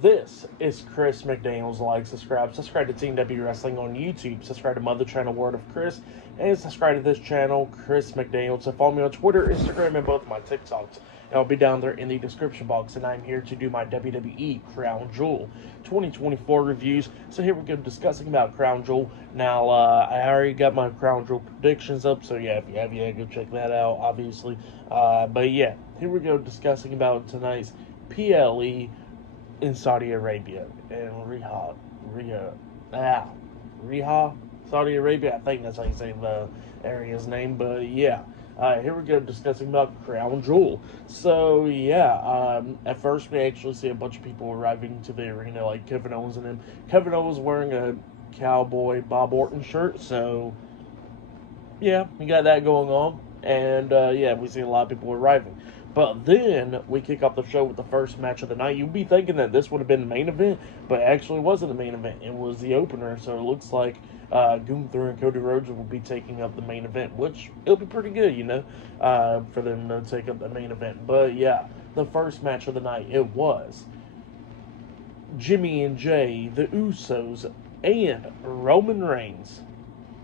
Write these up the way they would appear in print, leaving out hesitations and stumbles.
This is Chris McDaniels. Like, subscribe to Team W Wrestling on YouTube. Subscribe to my other channel, Word of Chris, and subscribe to this channel, Chris McDaniels. So follow me on Twitter, Instagram, and both my TikToks. And I'll be down there in the description box. And I'm here to do my WWE Crown Jewel 2024 reviews. So here we go, discussing about Crown Jewel. Now, I already got my Crown Jewel predictions up, so yeah, if you have yet, go check that out, obviously. But yeah, here we go, discussing about tonight's PLE in Saudi Arabia and Riyadh, Saudi Arabia. I think that's how you say the area's name. But yeah, here we go, discussing about Crown Jewel. So yeah, at first we actually see a bunch of people arriving to the arena, like Kevin Owens and him. Kevin Owens wearing a cowboy Bob Orton shirt, so yeah, we got that going on. And yeah, we see a lot of people arriving. But then we kick off the show with the first match of the night. You'd be thinking that this would have been the main event, but it actually wasn't the main event. It was the opener, so it looks like Gunther and Cody Rhodes will be taking up the main event, which it'll be pretty good, for them to take up the main event. But yeah, the first match of the night, it was Jimmy and Jay, the Usos, and Roman Reigns,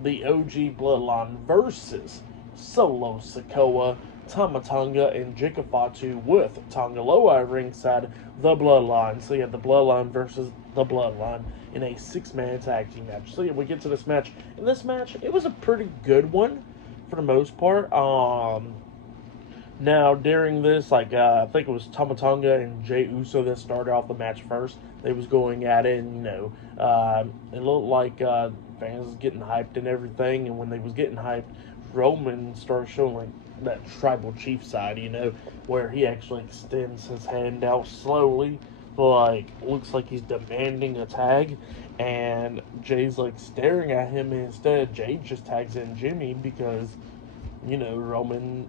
the OG Bloodline, versus Solo Sikoa, Tama Tonga, and Jacob Fatu, with Tonga Loa ringside, the Bloodline. So yeah, the Bloodline versus the Bloodline in a 6-man tag team match. So yeah, we get to this match. In this match, it was a pretty good one for the most part. Now, during this, I think it was Tama Tonga and Jey Uso that started off the match first. They was going at it, and, it looked like fans was getting hyped and everything. And when they was getting hyped, Roman started showing, like, that tribal chief side, where he actually extends his hand out slowly, like, looks like he's demanding a tag. And Jay's, like, staring at him, and instead Jay just tags in Jimmy because, Roman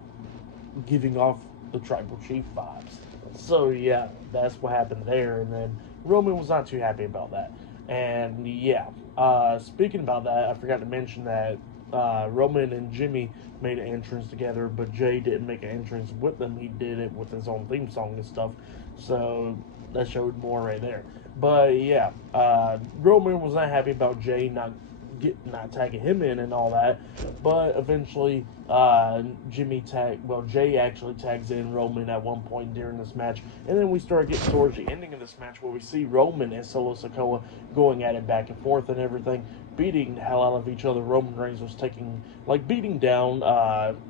giving off the tribal chief vibes. So yeah, that's what happened there. And then Roman was not too happy about that. And yeah, speaking about that, I forgot to mention that Roman and Jimmy made an entrance together, but Jay didn't make an entrance with them. He did it with his own theme song and stuff. So that showed more right there. But yeah, Roman was not happy about Jay not tagging him in and all that. But eventually, Jay actually tags in Roman at one point during this match. And then we start getting towards the ending of this match, where we see Roman and Solo Sikoa going at it back and forth and everything, beating the hell out of each other. Roman Reigns was beating down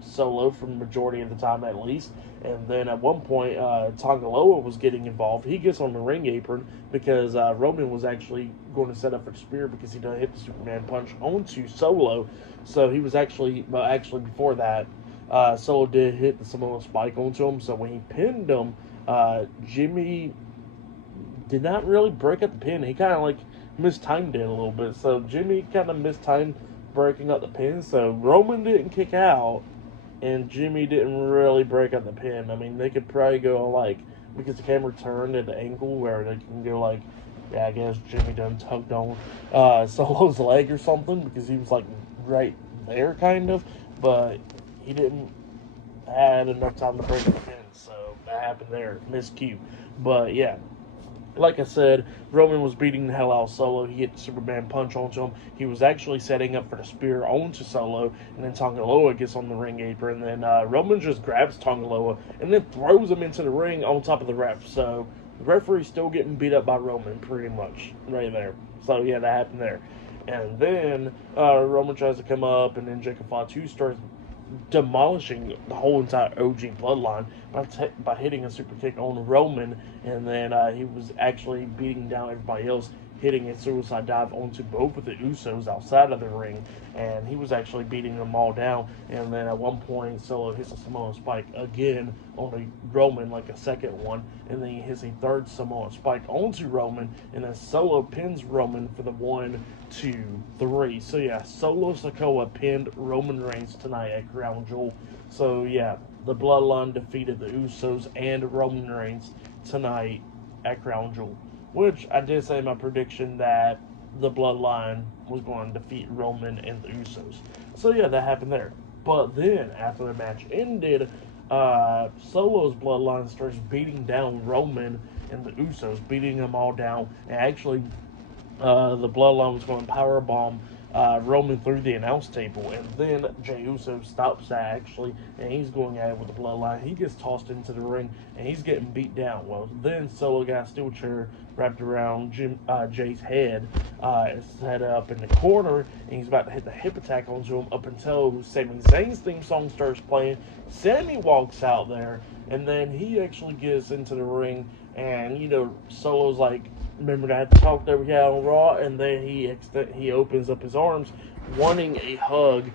Solo for the majority of the time, at least. And then at one point, Tonga Loa was getting involved. He gets on the ring apron because Roman was actually going to set up for the spear, because he done hit the Superman punch onto Solo. So he was actually before that, Solo did hit the Samoan Spike onto him. So when he pinned him, Jimmy did not really break up the pin. He kind of mistimed it a little bit. So Jimmy kind of mistimed breaking up the pin. So Roman didn't kick out, and Jimmy didn't really break up the pin. I mean, they could probably go because the camera turned at the angle where they can go yeah, I guess Jimmy done tugged on Solo's leg or something, because he was right there kind of, but he didn't had enough time to break the pin. So that happened there, miscue. But yeah, like I said, Roman was beating the hell out of Solo. He hit the Superman punch onto him. He was actually setting up for the spear onto Solo, and then Tonga Loa gets on the ring apron, and then Roman just grabs Tonga Loa and then throws him into the ring on top of the ref. So the referee's still getting beat up by Roman, pretty much, right there. So yeah, that happened there. And then Roman tries to come up, and then Jacob Fatu starts demolishing the whole entire OG Bloodline by hitting a super kick on Roman. And then he was actually beating down everybody else, hitting a suicide dive onto both of the Usos outside of the ring, and he was actually beating them all down. And then at one point, Solo hits a Samoan Spike again on a Roman, a second one, and then he hits a third Samoan Spike onto Roman, and then Solo pins Roman for the 1, 2, 3. So yeah, Solo Sikoa pinned Roman Reigns tonight at Crown Jewel. So yeah, the Bloodline defeated the Usos and Roman Reigns tonight at Crown Jewel, which I did say in my prediction that the Bloodline was going to defeat Roman and the Usos. So yeah, that happened there. But then, after the match ended, Solo's Bloodline starts beating down Roman and the Usos, beating them all down. And actually, the Bloodline was going to powerbomb Roman through the announce table, and then Jey Uso stops that actually, and he's going at it with the Bloodline. He gets tossed into the ring, and he's getting beat down. Well, then Solo got a steel chair wrapped around Jay's head, set up in the corner, and he's about to hit the hip attack onto him up until Sami Zayn's theme song starts playing. Sami walks out there, and then he actually gets into the ring, and Solo's like, remember that talk that we had on Raw, and then he opens up his arms, wanting a hug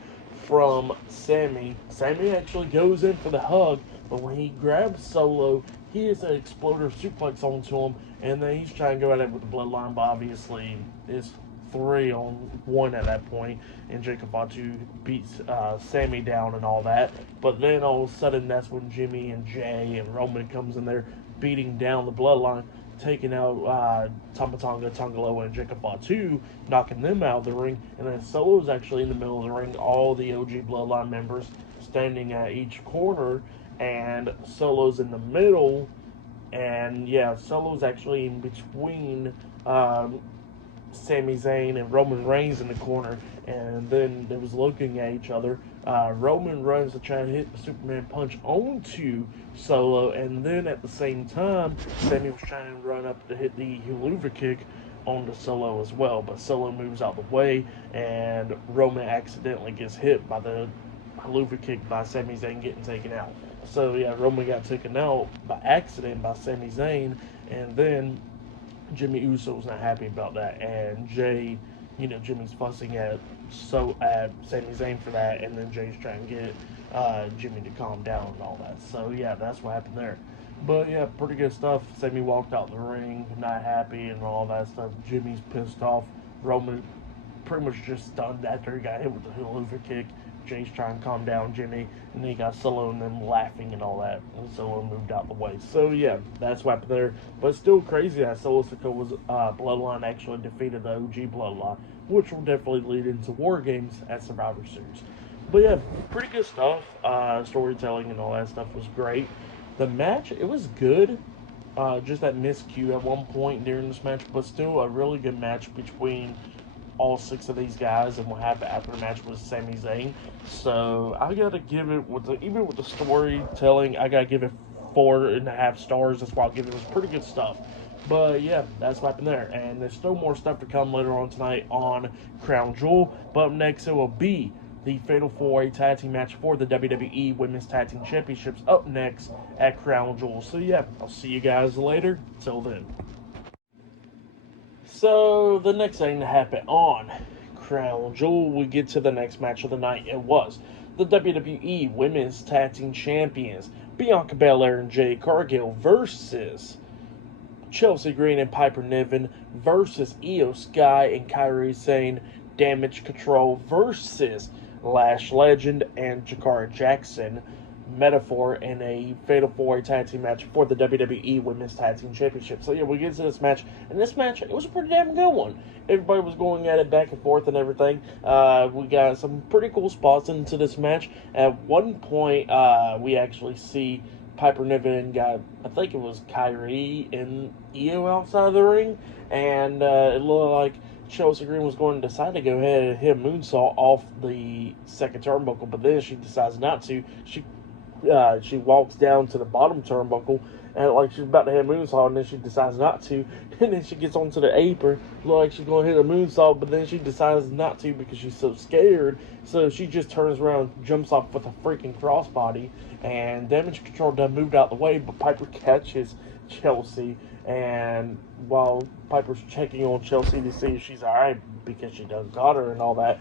from Sami. Sami actually goes in for the hug, but when he grabs Solo, he hits an exploder suplex onto him, and then he's trying to go at it with the Bloodline, but obviously it's 3-on-1 at that point, and Jacob Fatu beats Sami down and all that. But then all of a sudden, that's when Jimmy and Jay and Roman comes in there, beating down the Bloodline, taking out Tama Tonga, Tongaloa, and Jacob Fatu, knocking them out of the ring. And then Solo's actually in the middle of the ring, all the OG Bloodline members standing at each corner, and Solo's in the middle. And yeah, Solo's actually in between Sami Zayn and Roman Reigns in the corner, and then they was looking at each other. Roman runs to try to hit the Superman punch onto Solo, and then at the same time, Sami was trying to run up to hit the Huluva kick onto Solo as well, but Solo moves out the way, and Roman accidentally gets hit by the Huluva kick by Sami Zayn getting taken out. So yeah, Roman got taken out by accident by Sami Zayn, and then Jimmy Uso's not happy about that, and Jay, Jimmy's fussing at Sami Zayn for that, and then Jay's trying to get Jimmy to calm down and all that. So yeah, that's what happened there. But yeah, pretty good stuff. Sami walked out the ring, not happy and all that stuff. Jimmy's pissed off. Roman pretty much just stunned after he got hit with the Huluva kick. Jay's trying to calm down Jimmy, and then he got Solo and them laughing and all that, and Solo moved out the way. So yeah, that's what happened there. But it's still crazy that Solo Sikoa's Bloodline actually defeated the OG Bloodline, which will definitely lead into War Games at Survivor Series. But yeah, pretty good stuff. Storytelling and all that stuff was great. The match, it was good. Just that miscue at one point during this match, but still a really good match between all 6 of these guys, and what happened after the match was Sami Zayn. So I gotta give it, even with the storytelling, I gotta give it 4.5 stars. That's why I'll give it. It was pretty good stuff. But yeah, that's what happened there. And there's still more stuff to come later on tonight on Crown Jewel. But up next, it will be the Fatal 4-Way Tag Team match for the WWE Women's Tag Team Championships up next at Crown Jewel. So yeah, I'll see you guys later. Till then. So, the next thing to happen on Crown Jewel, we get to the next match of the night. It was the WWE Women's Tag Team Champions, Bianca Belair and Jade Cargill versus Chelsea Green and Piper Niven versus Io Sky and Kairi Sane, Damage Control versus Lash Legend and Jakara Jackson, Metaphor in a Fatal 4-Way Tag Team match for the WWE Women's Tag Team Championship. So yeah, we get to this match, and this match, it was a pretty damn good one. Everybody was going at it back and forth and everything. We got some pretty cool spots into this match. At one point, we actually see Piper Niven got, I think it was Kairi and Io outside of the ring, and it looked like Chelsea Green was going to decide to go ahead and hit a moonsault off the second turnbuckle, but then she decides not to. She walks down to the bottom turnbuckle, and like she's about to hit a moonsault, and then she decides not to, and then she gets onto the apron, look like she's going to hit a moonsault, but then she decides not to because she's so scared, so she just turns around, jumps off with a freaking crossbody, and Damage Control done moved out the way, but Piper catches Chelsea, and while Piper's checking on Chelsea to see if she's alright because she done got her and all that,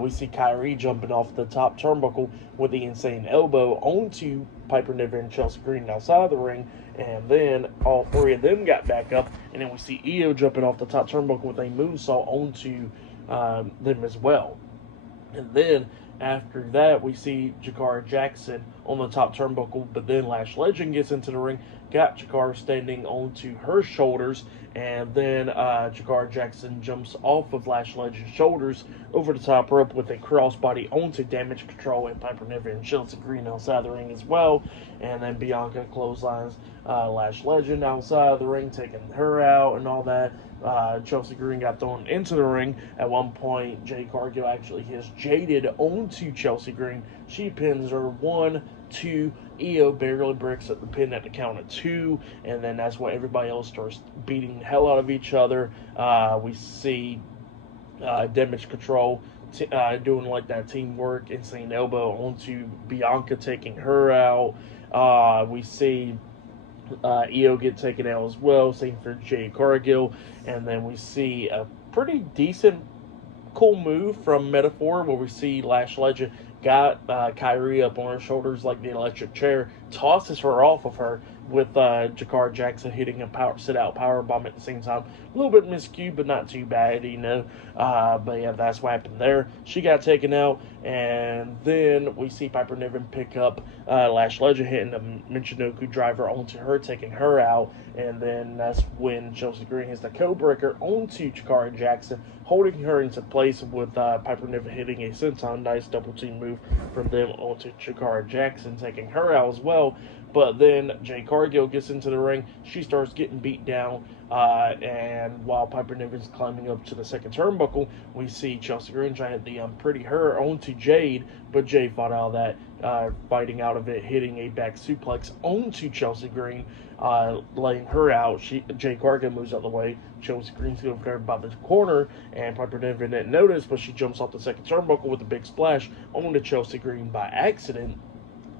we see Kairi jumping off the top turnbuckle with the insane elbow onto Piper Niven and Chelsea Green outside the ring, and then all 3 of them got back up, and then we see Io jumping off the top turnbuckle with a moonsault onto them as well. And then after that, we see Jakara Jackson on the top turnbuckle, but then Lash Legend gets into the ring, got Jakara standing onto her shoulders, and then Jakara Jackson jumps off of Lash Legend's shoulders over the top rope with a crossbody onto Damage Control and Piper Niven and Chelsea Green outside the ring as well, and then Bianca clotheslines Lash Legend outside of the ring, taking her out and all that. Chelsea Green got thrown into the ring. At one point, Jade Cargill actually hits Jaded onto Chelsea Green. She pins her 1, 2. Io barely breaks up the pin at the count of 2, and then that's when everybody else starts beating the hell out of each other. We see Damage Control doing like that teamwork, insane elbow onto Bianca, taking her out. We see Io get taken out as well, same for Jade Cargill, and then we see a pretty decent, cool move from Metaphor where we see Lash Legend got Kyrie up on her shoulders like the electric chair, tosses her off of her with Jakar Jackson hitting a sit-out power bomb at the same time. A little bit miscued, but not too bad, but yeah, that's what happened there. She got taken out, and then we see Piper Niven pick up Lash Legend, hitting the Michinoku driver onto her, taking her out, and then that's when Chelsea Green hits the code-breaker onto Jakar Jackson, holding her into place with Piper Niven hitting a senton, nice double-team move from them onto Jakar Jackson, taking her out as well. But then Jade Cargill gets into the ring. She starts getting beat down. And while Piper Niven's climbing up to the second turnbuckle, we see Chelsea Green trying to pretty her onto Jade. But Jade fought out of that, fighting out of it, hitting a back suplex onto Chelsea Green, laying her out. Jade Cargill moves out of the way. Chelsea Green's going for her by the corner, and Piper Niven didn't notice, but she jumps off the second turnbuckle with a big splash onto Chelsea Green by accident,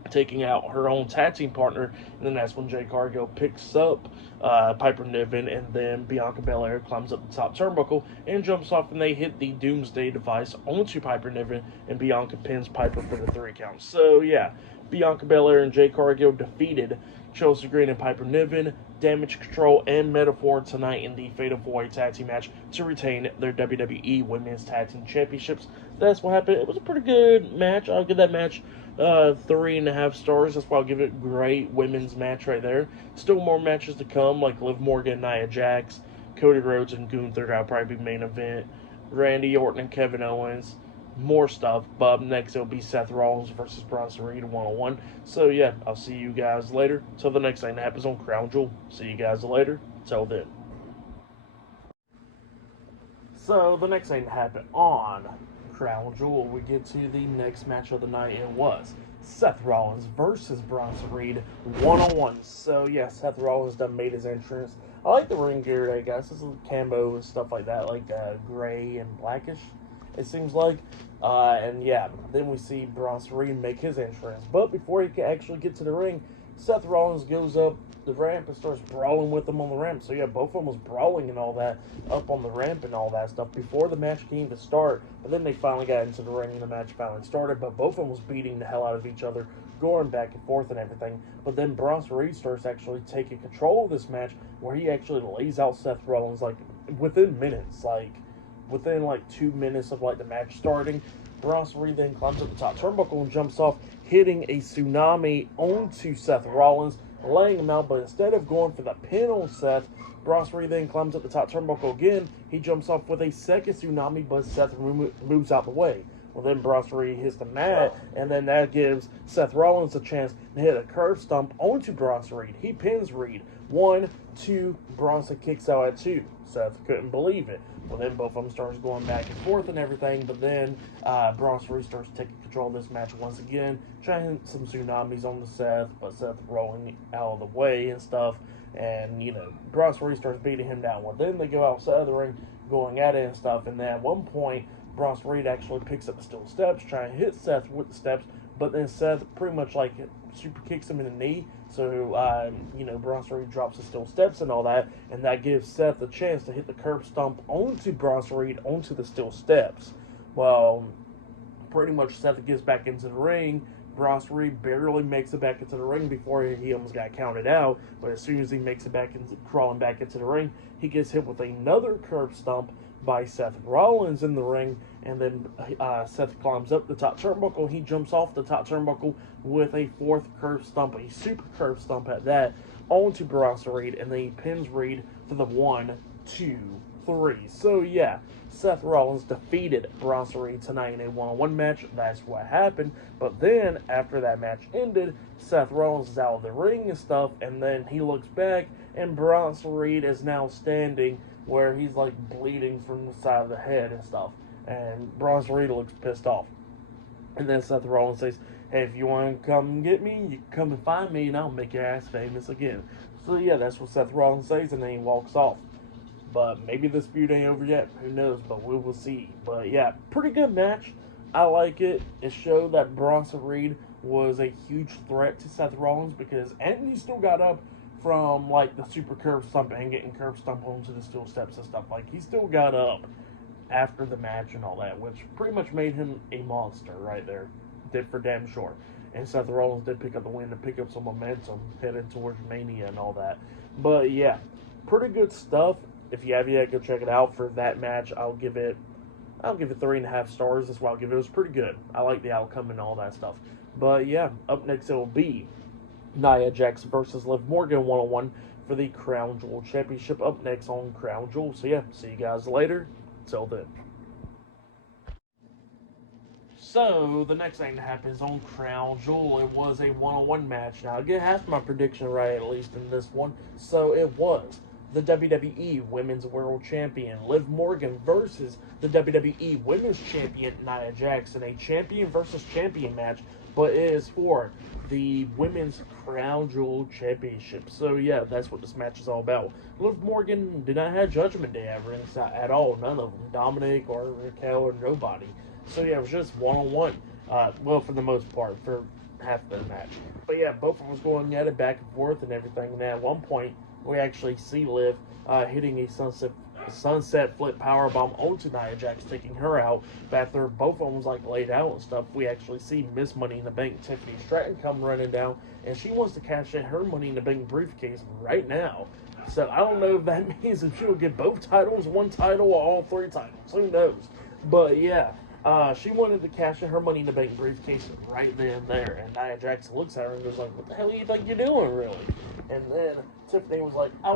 taking out her own tag team partner. And then that's when Jade Cargill picks up Piper Niven, and then Bianca Belair climbs up the top turnbuckle and jumps off, and they hit the Doomsday device onto Piper Niven, and Bianca pins Piper for the 3 count. So yeah, Bianca Belair and Jade Cargill defeated Chelsea Green and Piper Niven, Damage Control, and Metaphor tonight in the Fatal 4-Way Tag Team match to retain their WWE Women's Tag Team Championships. That's what happened. It was a pretty good match. I'll give that match 3.5 stars. That's why I'll give it great women's match right there. Still more matches to come, like Liv Morgan, Nia Jax, Cody Rhodes, and Gunther. That'll probably be main event. Randy Orton and Kevin Owens. More stuff, but up next it'll be Seth Rollins versus Bronson Reed 1-on-1. So yeah, I'll see you guys later. Till the next thing that happens on Crown Jewel. See you guys later. Till then. So the next thing to happen on Crown Jewel, we get to the next match of the night. It was Seth Rollins versus Bronson Reed 1-on-1. So yeah, Seth Rollins done made his entrance. I like the ring gear, I guess. This is camo and stuff like that, like gray and blackish, it seems like. And yeah, then we see Bronson Reed make his entrance. But before he can actually get to the ring, Seth Rollins goes up the ramp and starts brawling with them on the ramp. So yeah, both of them was brawling and all that up on the ramp and all that stuff before the match came to start. But then they finally got into the ring and the match finally started. But both of them was beating the hell out of each other, going back and forth and everything. But then Bronson Reed starts actually taking control of this match, where he actually lays out Seth Rollins like within minutes, within 2 minutes of the match starting. Bronson Reed then climbs up the top turnbuckle and jumps off, hitting a tsunami onto Seth Rollins, laying him out. But instead of going for the pin on Seth, Bronson Reed then climbs up the top turnbuckle again. He jumps off with a second tsunami, but Seth moves out the way. Well, then Bronson Reed hits the mat, and then that gives Seth Rollins a chance to hit a curb stomp onto Bronson Reed. He pins Reed. 1, 2, Bronson kicks out at 2. Seth couldn't believe it. Well, then both of them starts going back and forth and everything, but then Bronson Reed starts taking control of this match once again, trying to hit some tsunamis on the Seth, but Seth rolling out of the way and stuff, and, Bronson Reed starts beating him down. Well, then they go outside of the ring, going at it and stuff, and then at one point, Bronson Reed actually picks up the steel steps, trying to hit Seth with the steps, but then Seth pretty much super kicks him in the knee. So, Bronson Reed drops the steel steps and all that, and that gives Seth a chance to hit the curb stomp onto Bronson Reed onto the steel steps. Well, pretty much Seth gets back into the ring. Bronson Reed barely makes it back into the ring before he almost got counted out. But as soon as he makes it back into crawling back into the ring, he gets hit with another curb stomp by Seth Rollins in the ring, and then Seth climbs up the top turnbuckle. He jumps off the top turnbuckle with a 4th curb stomp, a super curb stomp at that, onto Bronson Reed, and then he pins Reed for the 1, 2, 3. So yeah, Seth Rollins defeated Bronson Reed tonight in a one-on-one match. That's what happened. But then, after that match ended, Seth Rollins is out of the ring and stuff, and then he looks back, and Bronson Reed is now standing where he's like bleeding from the side of the head and stuff. And Bronson Reed looks pissed off. And then Seth Rollins says, hey, if you want to come get me, you can come and find me, and I'll make your ass famous again. So yeah, that's what Seth Rollins says, and then he walks off. But maybe this feud ain't over yet. Who knows? But we will see. But yeah, pretty good match. I like it. It showed that Bronson Reed was a huge threat to Seth Rollins, because Anthony still got up from like the super curb stomp and getting curb stomp onto the steel steps and stuff. Like, he still got up after the match and all that, which pretty much made him a monster right there. Did for damn sure. And Seth Rollins did pick up the win to pick up some momentum heading towards Mania and all that. But yeah, pretty good stuff. If you have yet, go check it out. For that match, I'll give it 3.5 stars. That's why I'll give it. It was pretty good. I like the outcome and all that stuff. But yeah, up next it will be Nia Jax versus Liv Morgan 1-on-1 for the Crown Jewel Championship. Up next on Crown Jewel. So yeah, see you guys later. Till then. So, the next thing that happens on Crown Jewel, it was a one-on-one match. Now, I get half my prediction right, at least in this one. So, it was the WWE Women's World Champion, Liv Morgan, versus the WWE Women's Champion, Nia Jax, in a champion versus champion match, but it is for the Women's Crown Jewel Championship. So, yeah, that's what this match is all about. Liv Morgan did not have Judgment Day at ringside at all. None of them. Dominic or Raquel or nobody. So, yeah, it was just one-on-one. Well, for the most part, for half the match. But, yeah, both of them was going at it back and forth and everything. And at one point, we actually see Liv hitting a sunset flip powerbomb onto Nia Jax, taking her out. But after both of them was like laid out and stuff, we actually see Miss Money in the Bank, Tiffany Stratton, come running down, and she wants to cash in her Money in the Bank briefcase right now. So I don't know if that means if she'll get both titles, one title, or all three titles. Who knows? But yeah, she wanted to cash in her Money in the Bank briefcase right then and there. And Nia Jax looks at her and goes like, "What the hell do you think you're doing, really?" And then Tiffany was like, I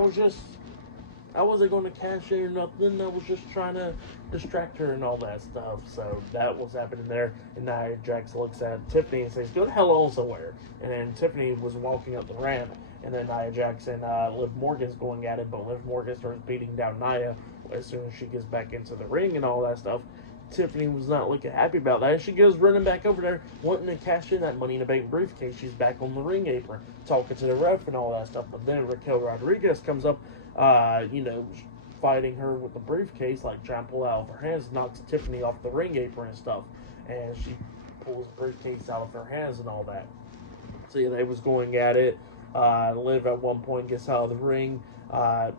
wasn't going to cash in or nothing. I was just trying to distract her and all that stuff. So that was happening there. And Nia Jax looks at Tiffany and says, "Go the hell on somewhere." And then Tiffany was walking up the ramp. And then Nia Jax and Liv Morgan's going at it. But Liv Morgan starts beating down Nia as soon as she gets back into the ring and all that stuff. Tiffany was not looking happy about that. She goes running back over there, wanting to cash in that Money in the Bank briefcase. She's back on the ring apron, talking to the ref and all that stuff. But then Raquel Rodriguez comes up, fighting her with the briefcase, like trying to pull it out of her hands, knocks Tiffany off the ring apron and stuff. And she pulls the briefcase out of her hands and all that. So yeah, they was going at it. Liv at one point gets out of the ring. And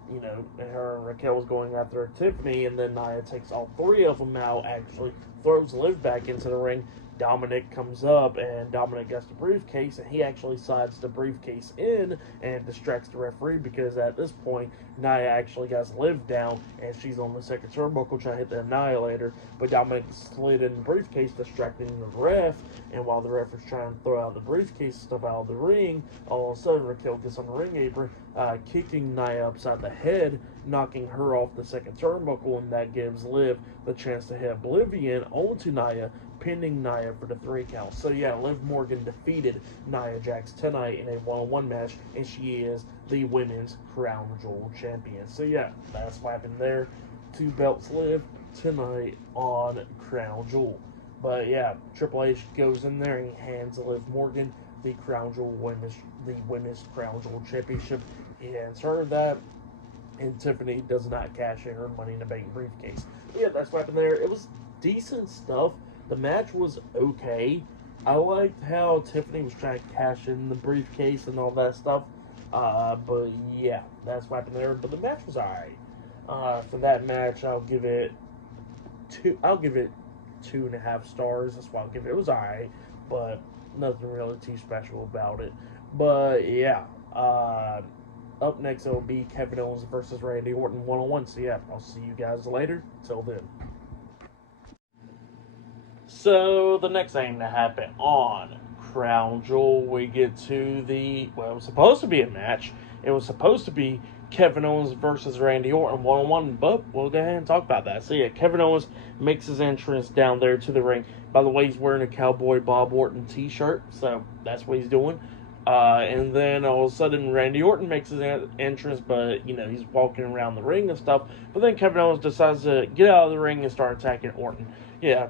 her and Raquel was going after Tiffany, and then Nia takes all three of them out, actually throws Liv back into the ring. Dominic comes up, and Dominic gets the briefcase, and he actually slides the briefcase in and distracts the referee, because at this point, Nia actually got Liv down, and she's on the second turnbuckle trying to hit the Annihilator, but Dominic slid in the briefcase, distracting the ref, and while the ref was trying to throw out the briefcase stuff out of the ring, all of a sudden Raquel gets on the ring apron, kicking Nia upside the head, knocking her off the second turnbuckle, and that gives Liv the chance to hit Oblivion onto Nia, pinning Nia for the 3 count. So yeah, Liv Morgan defeated Nia Jax tonight in a one-on-one match, and she is the Women's Crown Jewel Champion. So yeah, that's what happened there. 2 belts Liv tonight on Crown Jewel. But yeah, Triple H goes in there and he hands Liv Morgan the Crown Jewel Women's Crown Jewel Championship. He hands her that, and Tiffany does not cash in her Money in the Bank briefcase. But yeah, that's what happened there. It was decent stuff. The match was okay. I liked how Tiffany was trying to cash in the briefcase and all that stuff. But yeah, that's what happened there. But the match was alright. For that match, I'll give it 2.5 stars. That's what I'll give it. It was alright, but nothing really too special about it. But yeah, up next it'll be Kevin Owens versus Randy Orton 1-on-1. So yeah, I'll see you guys later. Till then. So, the next thing to happen on Crown Jewel, we get to it was supposed to be a match. It was supposed to be Kevin Owens versus Randy Orton 1-on-1, but we'll go ahead and talk about that. So yeah, Kevin Owens makes his entrance down there to the ring. By the way, he's wearing a Cowboy Bob Orton t-shirt, so that's what he's doing. And then all of a sudden Randy Orton makes his entrance, but you know, he's walking around the ring and stuff. But then Kevin Owens decides to get out of the ring and start attacking Orton. Yeah.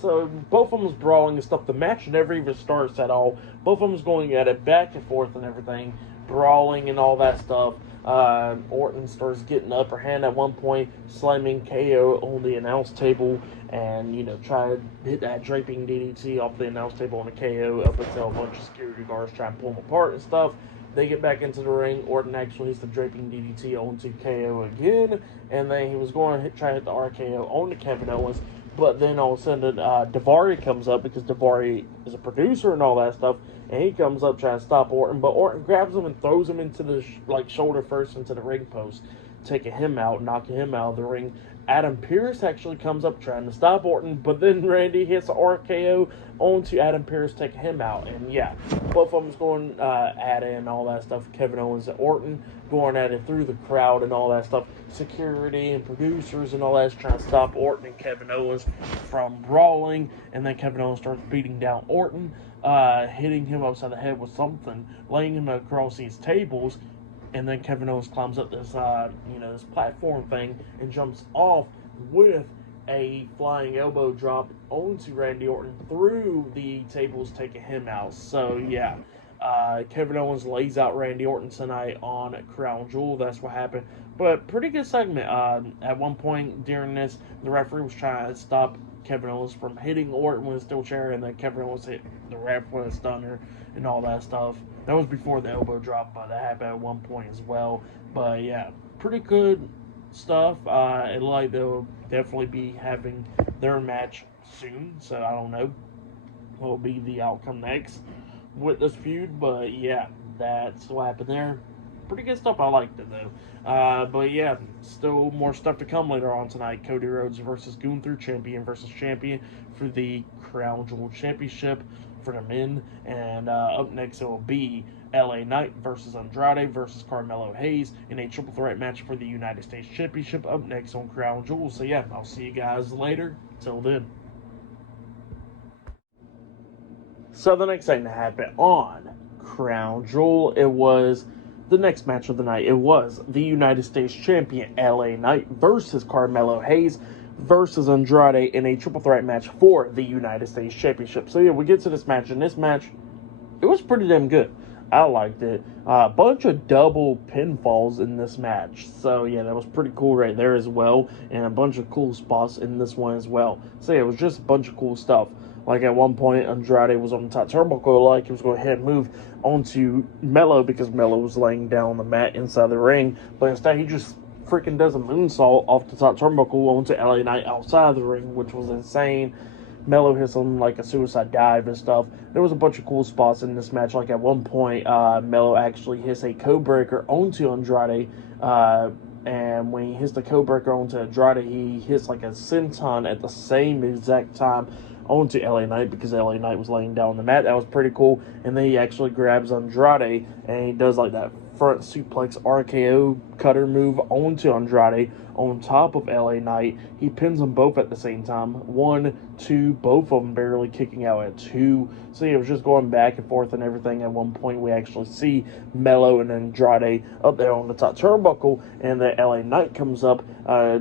So both of them's brawling and stuff. The match never even starts at all. Both of them's going at it back and forth and everything, brawling and all that stuff. Orton starts getting the upper hand at one point, slamming KO on the announce table, and you know, try to hit that draping DDT off the announce table on the KO up until a bunch of security guards try and pull him apart and stuff. They get back into the ring. Orton actually hits the draping DDT onto KO again, and then he was going to try to hit the RKO onto Kevin Owens. But then all of a sudden, Daivari comes up, because Daivari is a producer and all that stuff, and he comes up trying to stop Orton. But Orton grabs him and throws him into the shoulder first into the ring post, taking him out, knocking him out of the ring. Adam Pearce actually comes up trying to stop Orton, but then Randy hits a RKO onto Adam Pearce, taking him out. And yeah, both of them's going at it and all that stuff. Kevin Owens and Orton going at it through the crowd and all that stuff. Security and producers and all that's trying to stop Orton and Kevin Owens from brawling. And then Kevin Owens starts beating down Orton, hitting him upside the head with something, laying him across these tables. And then Kevin Owens climbs up this, this platform thing and jumps off with a flying elbow drop onto Randy Orton through the tables, taking him out. So, yeah, Kevin Owens lays out Randy Orton tonight on Crown Jewel. That's what happened. But pretty good segment. At one point during this, the referee was trying to stop Kevin Owens from hitting Orton with a steel chair, and then Kevin Owens hit the ref with a stunner and all that stuff. That was before the elbow drop, but that happened at one point as well. But yeah, pretty good stuff. It like they'll definitely be having their match soon, so I don't know what will be the outcome next with this feud. But yeah, that's what happened there. Pretty good stuff. I liked it though. But yeah, still more stuff to come later on tonight. Cody Rhodes versus Gunther, champion versus champion for the Crown Jewel Championship for the men. And up next it will be LA Knight versus Andrade versus Carmelo Hayes in a triple threat match for the United States Championship up next on Crown Jewel. So yeah, I'll see you guys later. Till then. So the next thing that happened on Crown Jewel, it was the next match of the night. It was the United States Champion LA Knight versus Carmelo Hayes versus Andrade in a triple threat match for the United States Championship. So yeah, we get to this match, and this match, it was pretty damn good. I liked it. A bunch of double pinfalls in this match. So yeah, that was pretty cool right there as well. And a bunch of cool spots in this one as well. So yeah, it was just a bunch of cool stuff. Like at one point, Andrade was on the top turnbuckle, like he was going to head and move onto Melo because Melo was laying down on the mat inside the ring. But instead, he just freaking does a moonsault off the top turnbuckle onto LA Knight outside the ring, which was insane. Melo hits him like a suicide dive and stuff. There was a bunch of cool spots in this match. Like at one point, Melo actually hits a code-breaker onto Andrade. And when he hits the code-breaker onto Andrade, he hits like a senton at the same exact time onto LA Knight because LA Knight was laying down on the mat. That was pretty cool. And then he actually grabs Andrade and he does like that front suplex RKO cutter move onto Andrade on top of LA Knight. He pins them both at the same time. 1, 2, both of them barely kicking out at 2. So yeah, it was just going back and forth and everything. At one point, we actually see Melo and Andrade up there on the top turnbuckle, and the LA Knight comes up,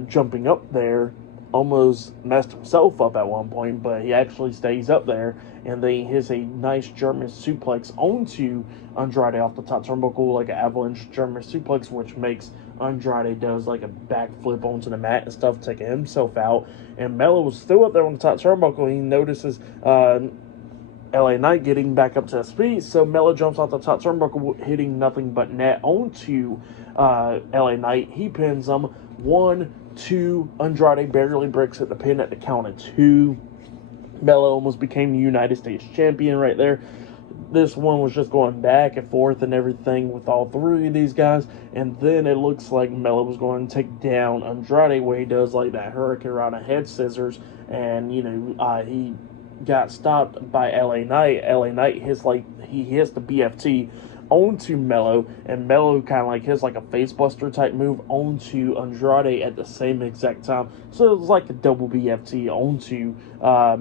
jumping up there. Almost messed himself up at one point, but he actually stays up there, and then he hits a nice German suplex onto Andrade off the top turnbuckle, like an avalanche German suplex, which makes Andrade does like a backflip onto the mat and stuff, taking himself out. And Melo was still up there on the top turnbuckle, and he notices LA Knight getting back up to his feet, so Melo jumps off the top turnbuckle, hitting nothing but net onto LA Knight. He pins him. 1, 2, Andrade barely breaks at the pin at the count of 2. Melo almost became the United States Champion right there. This one was just going back and forth and everything with all three of these guys, and then it looks like Melo was going to take down Andrade where he does like that Hurricane Rana head scissors, and he got stopped by LA Knight. LA Knight hits the BFT onto Mello, and Mello kind of like his like a face buster type move onto Andrade at the same exact time. So it was like a double BFT onto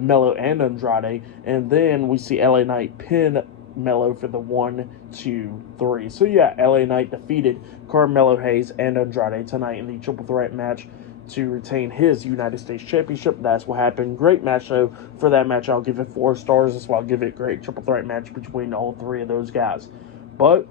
Mello and Andrade, and then we see LA Knight pin Mello for the 1, 2, 3. So yeah, LA Knight defeated Carmelo Hayes and Andrade tonight in the triple threat match to retain his United States Championship. That's what happened. Great match, though. For that match, I'll give it 4 stars. That's why I'll give it a great triple threat match between all 3 of those guys. But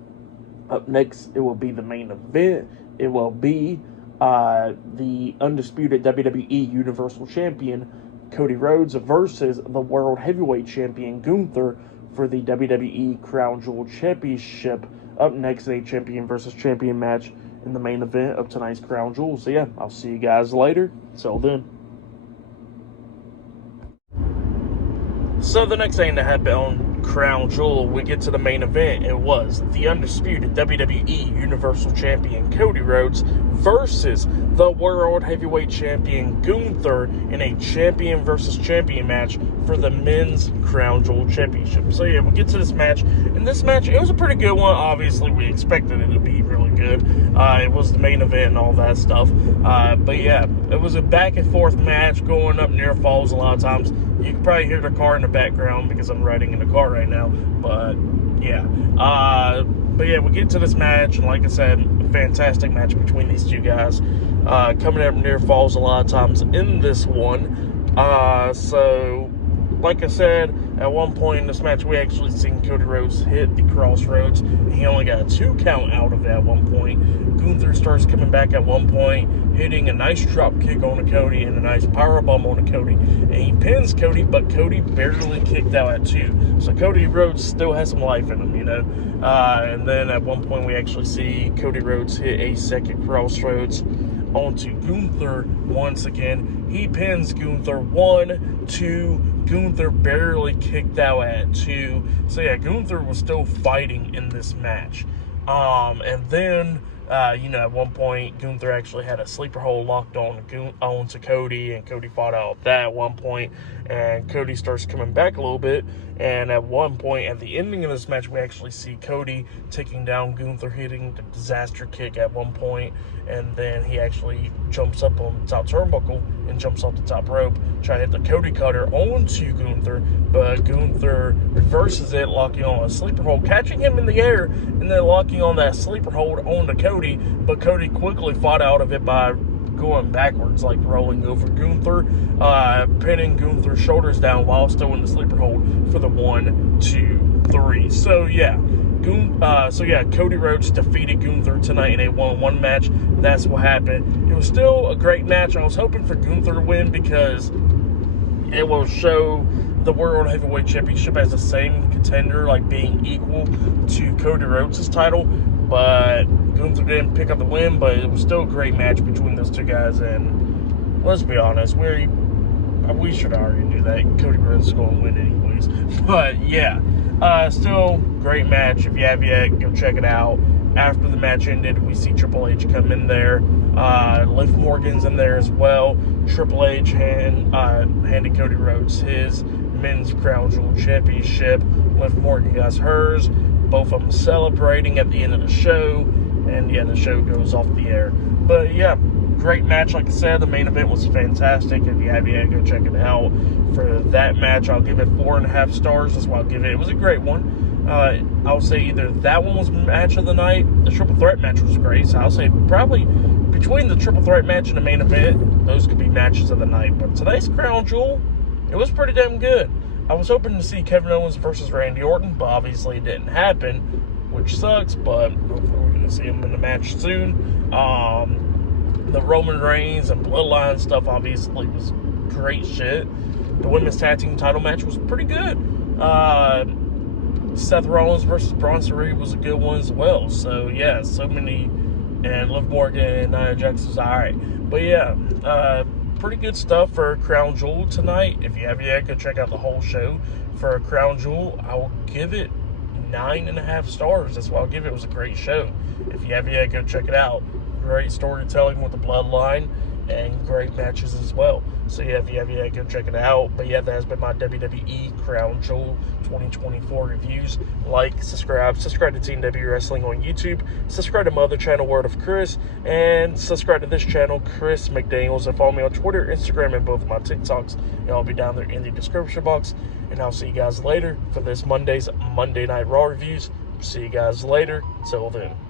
up next, it will be the main event. It will be the undisputed WWE Universal Champion Cody Rhodes versus the World Heavyweight Champion Gunther for the WWE Crown Jewel Championship. Up next, a champion versus champion match in the main event of tonight's Crown Jewel. So yeah, I'll see you guys later. Till then. So the next thing that happened on Crown Jewel, we get to the main event. It was the undisputed WWE Universal Champion Cody Rhodes versus the World Heavyweight Champion Gunther in a champion versus champion match for the Men's Crown Jewel Championship. So yeah, we get to this match. And this match, it was a pretty good one. Obviously, we expected it to be really good. It was the main event and all that stuff. But yeah, it was a back and forth match going up near falls a lot of times. You can probably hear the car in the background because I'm riding in the car right now. But yeah. But yeah, we get to this match, and like I said, a fantastic match between these two guys. Coming up near falls a lot of times in this one. So, like I said, at one point in this match, we actually seen Cody Rhodes hit the crossroads. He only got a 2 count out of it at one point. Gunther starts coming back at one point, hitting a nice drop kick on a Cody and a nice powerbomb on a Cody. And he pins Cody, but Cody barely kicked out at 2. So Cody Rhodes still has some life in him, you know. And then at one point, we actually see Cody Rhodes hit a second crossroads onto Gunther once again. He pins Gunther 1, 2. Gunther barely kicked out at 2. So yeah, Gunther was still fighting in this match. And then, at one point, Gunther actually had a sleeper hold locked onto Cody, and Cody fought out that at one point, and Cody starts coming back a little bit, and at one point, at the ending of this match, we actually see Cody taking down Gunther, hitting the disaster kick at one point, and then he actually jumps up on the top turnbuckle and jumps off the top rope, trying to hit the Cody cutter onto Gunther, but Gunther reverses it, locking on a sleeper hold, catching him in the air, and then locking on that sleeper hold onto Cody, but Cody quickly fought out of it by going backwards, like rolling over Gunther, pinning Gunther's shoulders down while still in the sleeper hold for the 1, 2, 3. So yeah, Cody Rhodes defeated Gunther tonight in a 1-on-1 match. That's what happened. It was still a great match. I was hoping for Gunther to win because it will show the World Heavyweight Championship as the same contender, like being equal to Cody Rhodes' title. But Gunther didn't pick up the win, but it was still a great match between those two guys. And let's be honest, we should already knew that Cody Rhodes is going to win anyways. But yeah, still great match. If you have yet, go check it out. After the match ended, we see Triple H come in there. Liv Morgan's in there as well. Triple H handed Cody Rhodes his Men's Crown Jewel Championship. Liv Morgan got hers. Both of them celebrating at the end of the show. And yeah, the show goes off the air. But yeah, great match. Like I said, the main event was fantastic. If you have yet, go check it out. For that match, I'll give it 4.5 stars. That's what I'll give it. It was a great one. I'll say either that one was match of the night. The triple threat match was great. So I'll say probably between the triple threat match and the main event, those could be matches of the night. But today's Crown Jewel, it was pretty damn good. I was hoping to see Kevin Owens versus Randy Orton, but obviously it didn't happen, which sucks, but hopefully we're going to see him in the match soon. The Roman Reigns and Bloodline stuff obviously was great shit. The women's tag team title match was pretty good. Seth Rollins versus Bronson Reed was a good one as well. So yeah, so many, and Liv Morgan and Nia Jax was alright. But yeah, pretty good stuff for Crown Jewel tonight. If you have yet, go check out the whole show. For Crown Jewel, I will give it 9.5 stars. That's what I'll give it. It was a great show. If you have yet, go check it out. Great storytelling with the Bloodline. and great matches as well. So yeah, if you have go check it out. But yeah, that has been my WWE Crown Jewel 2024 reviews. Like, subscribe to Team W Wrestling on YouTube, subscribe to my other channel, Word of Chris, and subscribe to this channel, Chris McDaniels, and follow me on Twitter, Instagram, and both of my TikToks. And I'll be down there in the description box. And I'll see you guys later for this Monday's Monday Night Raw reviews. See you guys later. Till then.